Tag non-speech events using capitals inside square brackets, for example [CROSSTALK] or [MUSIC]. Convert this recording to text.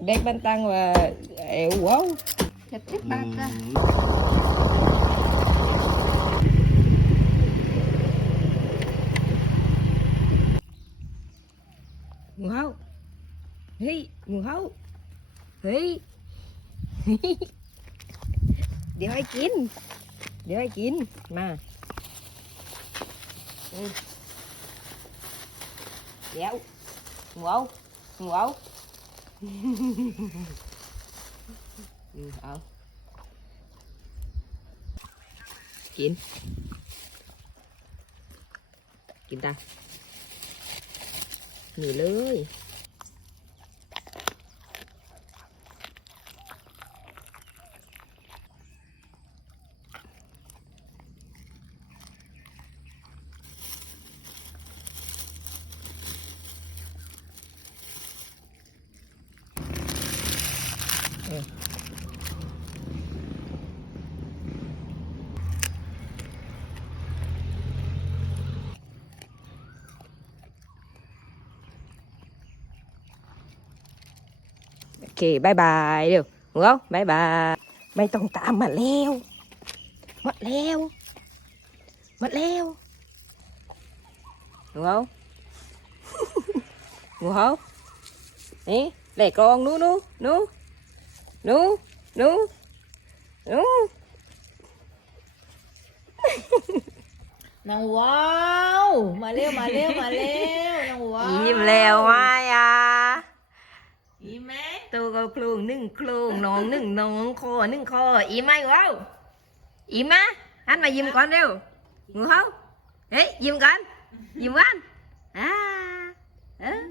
bèn bánh tăng và ẹo wa thịt wow. ba ừ. baka. Mùa hấu. Hi, mùa hấu. Hi Để hơi chín. Để hơi chín. Mà. Ừ. Dẻo. Mùa hấu. Mùa hấu. อือเอากิน กินตาหนีเลย ok, bye bye, được, đúng không? Bye bye. Mày tổng tám mà leo. Mà leo. Mà leo. Đúng không? [LAUGHS] Đúng không? Ý để con nu nu nu. หมดแล้วหมดแล้วหัวหัวนี่แหลกกรองนู้นู้นู้นู้นู้นู้นางว้าวมาเร็วมาเร็วมาเร็วนางว้าวยิ้มแล้วมาอะยิ้มไหมตัวก็โครงหนึ่งโครงน้องหนึ่งน้องคอหนึ่งคออีไหมว้าวอีมาหันมายิ้มก่อนเร็วงูเห่าเฮ้ยยิ้มก่อนยิ้มกันอ่าเออ